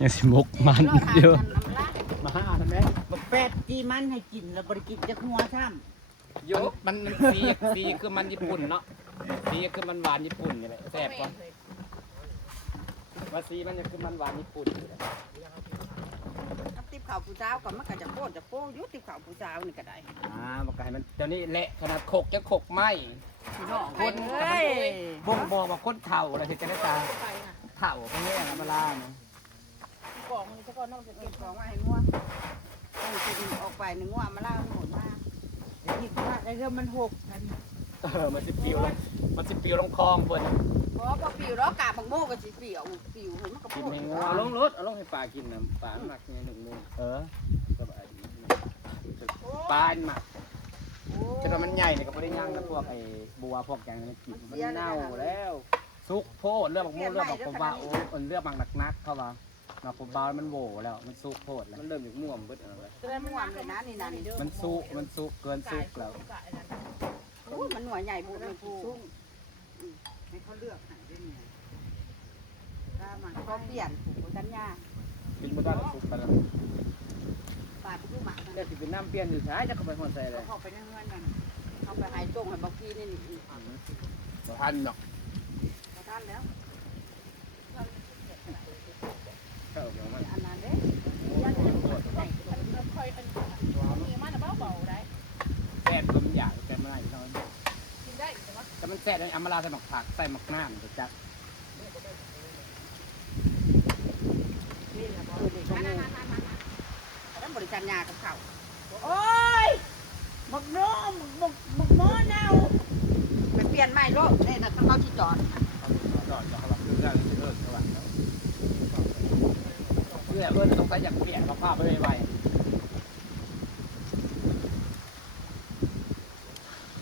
ยังสิมกมันเยอะ มาหาทำไม บักแปดจีมันให้กินแล้วบริกินจะหัวซ้ โยมันสีคือมันญี่ปุ่นเนาะสีคือมันหวานญี่ปุ่นนี่แหละแซ่บกว่าว่าสีมันคือมันหวานญี่ปุ่นนี่แหละ ติบข่าวผู้สาวก็มันก็จะโคตรจะโป้ยุติบข่าวผู้สาวนี่ก็ได้ มันก็ให้มันเดี๋ยวนี้แหละขนาดโขกจะโขกไหม พี่น้อง คน เอ้ย บ่งบอกว่าคนเฒ่าอะไรคือจะได้ตาเฒ่าไปเนี่ยนะเวลาเนี่ย กล่องมันจะก็น้องจะเก็บของไว้ให้งัวต้องกินออกไปหนึ่งงัวมาล่าหมดมา ำแต่ที่ว่าไอ้เรื่องมันหกนั่น มันสิปิวลงมันสิปิวลงคลองเพิ่น เพราะพอปิวแล้วกาบางโม่ก็สิปิวปิวเห็นมันก็ กิน โป้ ให้งัวเอาลงรถเอาลงให้ปลากินนะปลาหมักเนี่ยหนึ่งมือสบายดีปลาหมักแต่ถ้ามันใหญ่เนี่ยก็ไม่ได้ย่างนะพวกไอ้บัวพวกอย่างนั้นกินมันเน่าแล้วซุกโพดเลือกบักโม่เลือกบักกบาโอ้เลือกบักนักๆเข้ามาบักกบามันโหวแล้วมันซุกโพดแล้วมันเริ่มจากม่วงเบิดอะไร จะได้ม่วนเลยนะนี่นะนี่ มันซุกเกินซุกแล้ว มันหน่วยใหญ่บุญเลยผู้ ให้เขาเลือกให้ได้ไงถ้ามัน เขาเปลี่ยนผู้สัญญา กินบ่ได้แล้วซุกไปแล้ว ปาดผู้หมัก แต่สิเป็นน้ำเปลี่ยนอยู่ใช้จะเข้าไปหอดใส่เลย เข้าไปในเงินนั่น เขาไปหายจงให้บักกี้นี่นี่ บ่ทันเนาะ ท่านแล้ว เข้าเดี๋ยวมัน อันนั้นเด้ แซ่บก็มันอยากแซ่บไม่ได้เท่านั้นแต่มันแซ่บเลยอัมมาลาใส่หมักผักใส่หมักน้ำจะจัก แล้วบริการยากับเขา โอ้ยบักโน้มบักโน้เน่า ไปเปลี่ยนใหม่โลกนี่นะเขาที่จอด จอดจะเขาแบบเรื่องเลิศสว่างแล้วเพื่อต้องใส่อย่างเปลี่ยนเขาภาพไปไว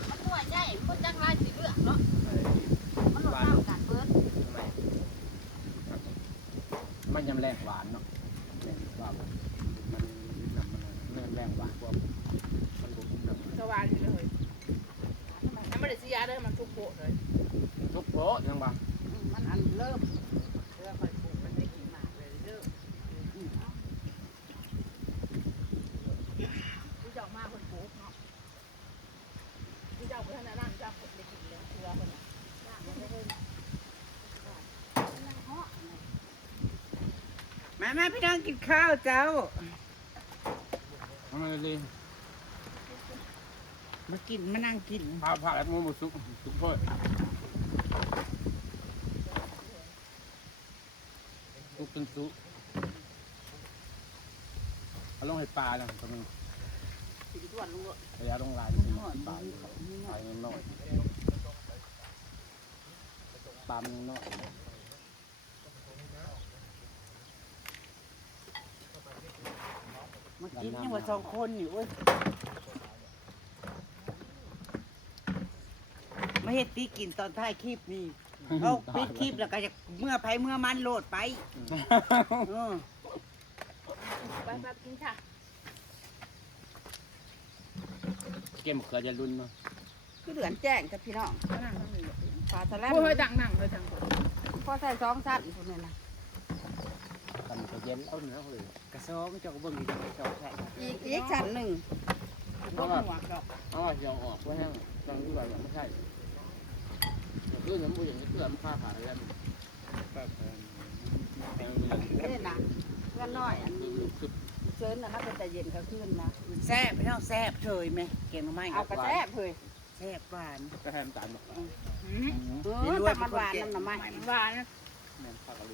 มันหน่วยใหญ่มันจังไรสีเหลืองเนาะมันหลดเท่ากันเบิร์ด มันยำแรงหวานเนาะว่ามันเนื้อแรงหวานกว่ามันบุกน้ำ สวานเลยน้ำมันเดือดซียาเลยมันทุกโปะเลย ทุกโลยังบาง มันอันเริ่ม เรื่องคอยปลูกมันได้กินหมากเลยเด้อ ที่เจ้ามาคนปุ๊บเนาะที่เจ้าคนนั้นนั่งเจ้าคนได้กินเลยเกลือคนน่ะ มาพี่น้องกินข้าวเจ้า มันเลย มากินมานั่งกิน ผ้าผ้าแล้วมันบุสุกเพิ่มซุกเป็นซุกเอาลงให้ปลาแล้วก็มัน สีส่วนลุงเลย ระยะลงลายเป็นปลาปลามันน้อยปลามันน้อย มากินนี่ว่าสองคนอยู่เว้ยมาเฮ็ดตีกินตอนท้ายคลิปนี่เอาปิดคลิปแล้วก็จะเมื่อไผเมื่อมันโหลดไปเออ ไปกินค่ะ เกมเขือจะรุนเนาะ คือเหลือนแจ้งกับพี่น้องปลาทะเล โอ้ยดังนั่งเลยจัง พอใส่ซองสั้นคนนี้นะ ตอนก็เย็นเอาเนื้อเลย กระซองเจ้าก็เบิ่งอยู่กระซองใส่ อีกชั้นหนึ่ง บ่หัวดอก อ๋อจะออกไว้ให้ตอนนี้ว่าไม่ใช่เรื่องน้ำบุญอย่างนี้เพื่อมันฆ่าขาดแล้ว นี่นะเพื่อนน้อยอันนี้ คือ เชิญนะมันเป็นแต่เย็นก็ขึ้นนะ แซ่บพี่น้องแซ่บเฉยไหมเก่งไหม เอากระแทกเลย แซ่บหวาน ก็แทนจานหมด แต่มันหวานน้ำหน่อไม้ หวานนะ แม่ผักอะไร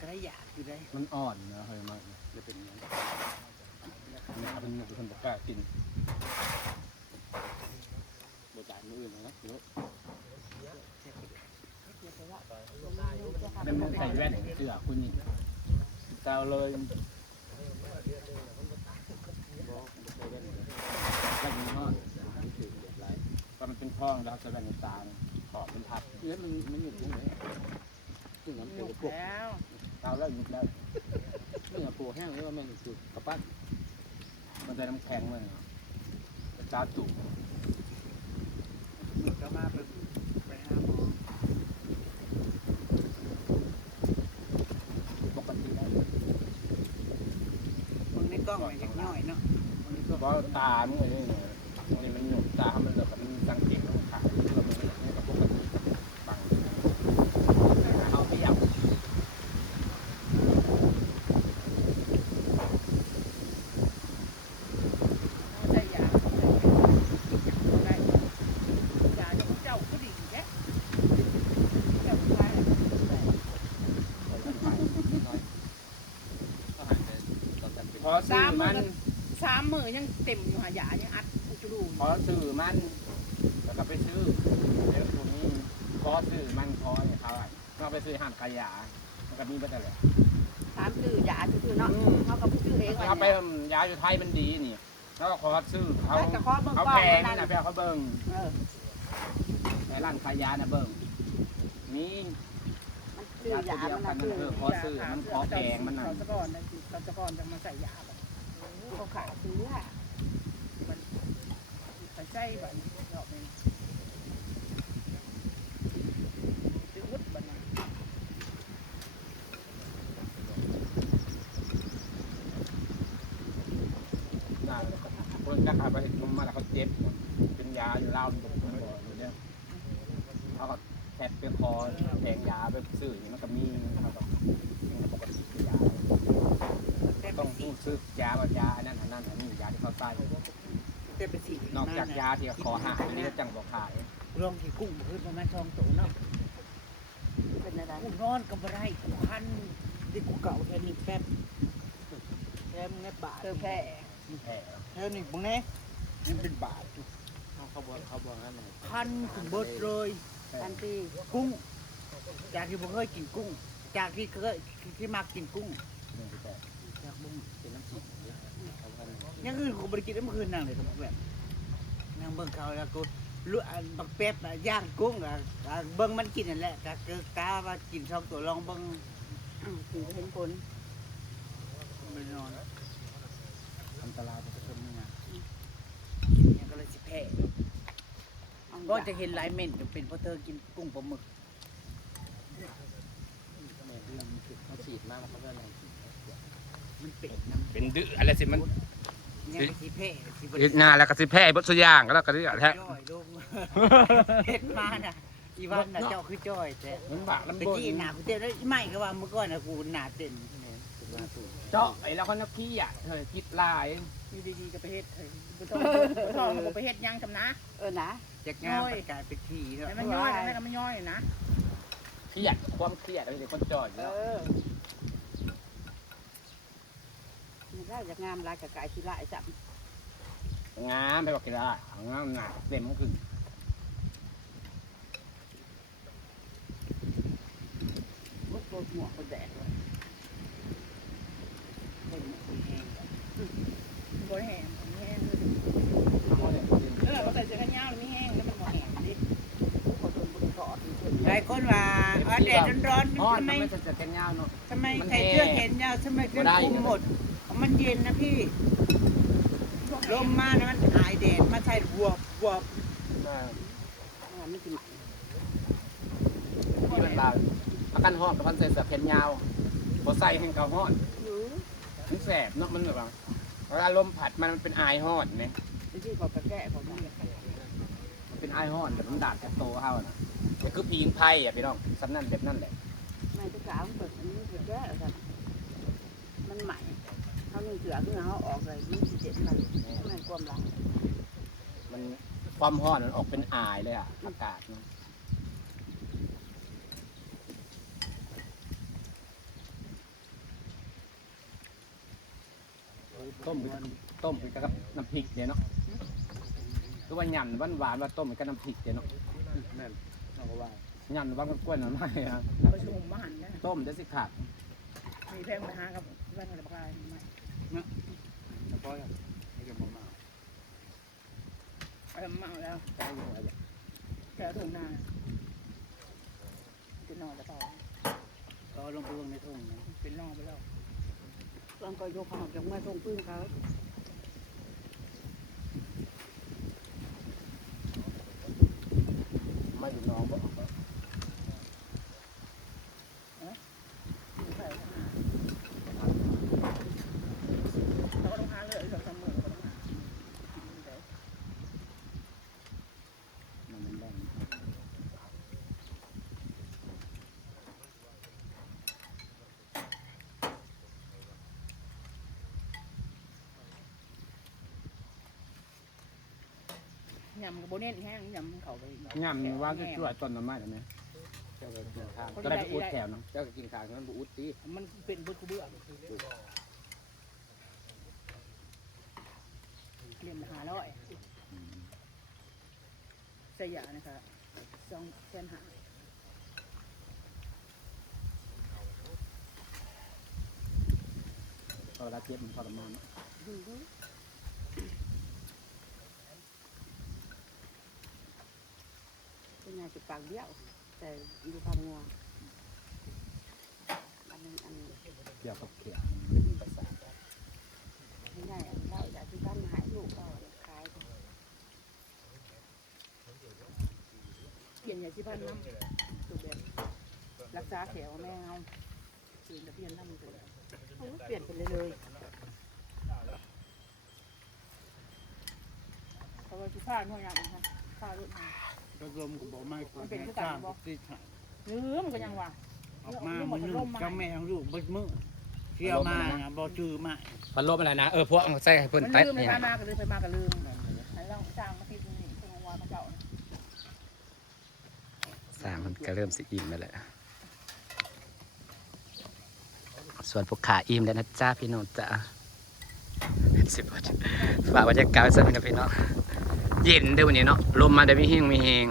กระยาดอยู่ได้ มันอ่อนนะเฮ้ยมากจะเป็นอย่างนี้เป็นคนตะกร้ากินบจานมืออื่นนะเยอะเป็นใส่แว่นเสื้อคุณนี่เจ้าเลยก็มีห้องก็มันเป็นห้องแล้วใส่แว่นในตาขอบเป็นผักแล้วมันอยู่ตรงไหนซึ่งน้ำเกลือพวก แล้ว เท้าแล้วหยุดแล้วเนื้อปูแห้งหรือว่ามันคือกระปั้นมันจะน้ำแข็งมันกาจุก ก็มาไปหาหมอ องมันจะย่อยเนาะ เพราะตามึงนี่นี่มันหยุดตามันแบบมันสังเกตของขาเราไม่ได้กับปกติบังเอาไปยับ ใส่ยาได้ยาเจ้าก็ดีแกเจ้าไป พอซื้อมัน 3 มื้อยังเต็มอยู่หายายังอัดจุลู พอซื้อมันแล้วก็ไปซื้อเดี๋ยวตรงนี้พอซื้อมันพอเนี่ยเขาเราไปซื้อห้างขายยามันก็มีมาแต่ละ ถามซื้อยาซื้อเนาะเขาก็ซื้อเอง เขาไปยาอยู่ไทยมันดีนี่แล้วก็ขอซื้อเขา แต่ขอเบิ่ง เขา ก่อน แพง นั่น นะไปเอาเขาเบิ้ง ในร้านขายยานะเบิ้งนี่ มันซื้อยามันซื้อ ขอซื้อมันขอแพงมันน่ะ เขาสะก่อนนะเขาสะก่อนจะมาใส่ยาแบบ เขาขายซื้อ มันไปใส่แบบนี้ดอกนึงซื้อวุ้ดแบบนี้ น่าคนจะขับไปมาแล้วเขาเจ็บเป็นยาอยู่เล่ามันตกบ่อยู่เนี่ยเขาก็แทบเป็นคอแทงยาไปซื้ออย่างนั้นก็มีเขาก็ปกติคือยาต้องซื้อยายาอันนั้นอันนี้ยาที่เขาใส่ แต่เป็นสี นอกจากยาที่ขอหาอันนี้จังบอกขาย ลงที่กุ้งขึ้นประมาณ2ตัวเนาะ เป็นอะไร กูนอนกับอะไรกูคันที่กูเก่าแค่นี้แป๊บแค่มึงได้บาท เธอแพ้ แผล แค่นี้มึงเนี่ยยังเป็นบาทอยู่ เขาบอกนั่น คันกูเบิดเลย ทันที กุ้งจากที่ผมเคยกินกุ้ง จากที่เคยที่มากินกุ้งจากบุ้ง เป็นน้ำจิ้ม ยังอื่นกูบริกินได้เมื่อคืนนั่งเลยกับแบบนั่งเบิ่งเขาแล้วกูรู้บักเป็ดย่างกุ้งเบิ่งมันกินนั่นแหละก็คือกาว่ากิน2ตัวลองเบิ่ง ถึงเห็นผล ไม่นอน อันตรายจะชมงาน ยังก็เลยสิแพ้ก็จะเห็นหลายเม่นเป็นเพราะเธอกินกุ้งปลาหมึก เขาฉีดมากเขาก็อะไร มันเป็ดน้ เป็นดื้ออะไรสิมัน ำยังสิแพ้สิบ งานแล้วก็สิแพ้บดสุย่างก็แล้วก็แท้ จ้อยลงเห็ดมาน่ะอีวันน่ะเจ้าคือจ้อยแต่ มันบากลำ ตะ บน กี้หนากูเต้นแล้วไม่ก็ว่าเมื่อก่อนน่ะกูหนาเต้น เจาะไอ้แล้วคนนักขี้อ่ะเฮ้ยคิดลาย อยู่ดีๆก็ไปเฮ็ดไม่ต้องไปเฮ็ดยังจำนะ นะ จากงานมันกลายเป็นทีเนาะ แต่มันย่อยนะแต่มันย่อยนะ เครียดความเครียดอะไรเด็กคนจอดแล้ว มันได้จากงามลายกับกายที่ละจับ งามไปบอกกันได้งามหนาเต็มก็คือ มุกตัวหมวกคนแดด บริแห้งมีแห้งเลยเราใส่เสื้อกันยาวแล้วมีแห้งแล้วมันบ่แห้งดิ คนโดนบุญถอด หลายคนว่าแดดร้อน อ๋อ ๆทำไม ไม่จะเป็นยาวเนาะ ทำไมใส่เสื้อแขนยาวทำไมเสื้อคลุมหมดมันเย็นนะพี่ลมมานะมันอายแดดมาใส่บวบ ไม่กิน ที่มันลาวอาการห้อนกับพันใส่เสื้อแขนยาวพอใส่ให้เขาห้อนมันแสบเนาะมันแบบว่าเวลาลมผัดมันเป็นไอห้อนเนี่ย ที่เขากระแกะของมัน มันเป็นไอห้อนแต่มันดาดจากโตเข้านะแต่คือพีงไพ่อ่ะพี่น้องสันนั่นแบบนั่นแหละ ไม่ทุกสาวเปิดมันกระแกะกันมันใหม่เขาหนึ่งเสือเมื่อเขาออกเลย27 มันไม่ความรัก มันความห้อนมันออกเป็นอายเลยอ่ะอากาศเนาะต้มไปกับน้ำพริกเดี๋ยวเนาะคือว่าหยั่นหวานว่าต้มไปกับน้ำพริกเดี๋ยวเนาะแม่นเราก็ว่าหยั่นว่ากับกล้วยหน่อไม้อะ ไปชุมมาหันนะ ต้มได้สิขาด มีแพงไปหากับแว่นกระปายไม่ แล้วก็ไม่จะมา ไปเมาแล้ว ใช้ยังไงแบบ แถวทุ่งนาเป็นนอนแล้วเปล่า ก็ลงไปวงในทุ่งนะ เป็นนอนไปแล้ว ตอนก็ยกของจากเมื่อทรงพื้นเขา มาอยู่น้องบอก เราก็ต้องหา ยำกับโบเน่นแห้งยำเขาไป ย่ำว่าจะช่วยต้นน้ำไม้ได้ไหมเจ้าก็กินข้าวก็ได้ไปอุดแถวเนาะเจ้าก็กินข้าวนั้นบุอุดตี มันเป็นเบื่อเรียมหาร้อยใส่ยานะคะ250,000 พอเวลาเจ็บมันทรมาน เป็นไงจุดปากเบี้ยวแต่ดูความงัวอันนี้ เกี่ยวกับเขียวประสาท ไม่ได้เราอยากที่บ้านหายลูกก็ขาย เปลี่ยนยาสีฟันน้ำตัวแบบรักษาแถวแม่เอาเปลี่ยนเปลี่ยนน้ำตัว เปลี่ยนไปเลย เพราะว่าที่ผ้าหัวอย่างนะคะผ้ารถมา กระลมกับบ่ไม้กูแม่จ้างติดหาย ลืมก็ยังว่า ออกมามื้อนึงกับแม่ทั้งลูกเบิดมื้อเที่ยวมาบ่จื้อมา พันลบอะไรนะพวกใส่ให้เพิ่น มัน ตัด ลืมไป เนี่ย มาก็ลืมไปมาก็ลืมให้เราจ้างมาที่นี่เป็นว่าพระเจ้า สร้างมันก็เริ่มสิอิ่มไปแล้วส่วนพวกขาอิ่มแล้วนะจ้าพี่น้องจ้าสิบฝากบรรยากาศไว้สักหน่อยนะพี่น้องเย็นเด้อวันนี้เนาะลมมาได้ไม่แห้ง